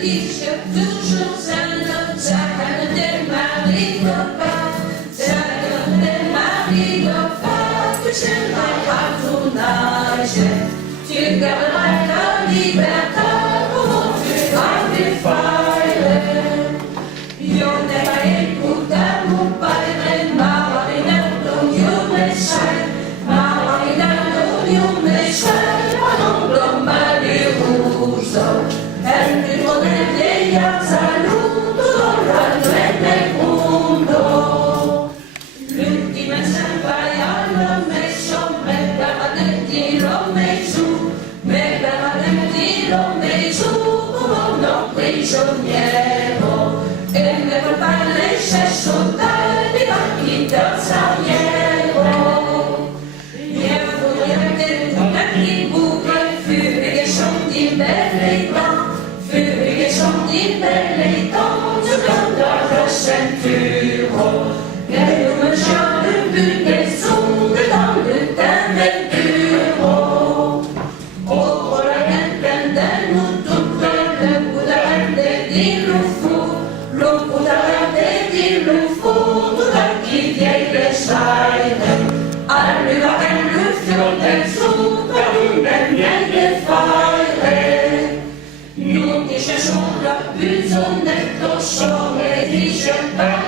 liefje, toujours sainte, chacun des maris de pas, chacun des maris de pas, tu tiendras à ton âge, tu garderas ta liberté pour tu vas des failles. Io ne vai écouter mon padre, marinero, io me sai, marinero, io me sai, ma non lo maleruso. El ritmo de ella saludo dorando en el mundo. L'ultima champagna me son, me dava del tiro me su, me dava del tiro me su, como un prigioniero. E me parle se soltare di banchi del saliero. Io voglio una tribu che son di verità. Die belle temps, je donne la ceinture. Et me chante le but des sons dans le teint del bureau. Oh, la gente nous toute le poudre di lufu, lo poudre di lufu, tutta chi vieille saine. Arriva le fior del sud per une mienne faille. Non ti c'è solo bisogno del tuo sole di cercare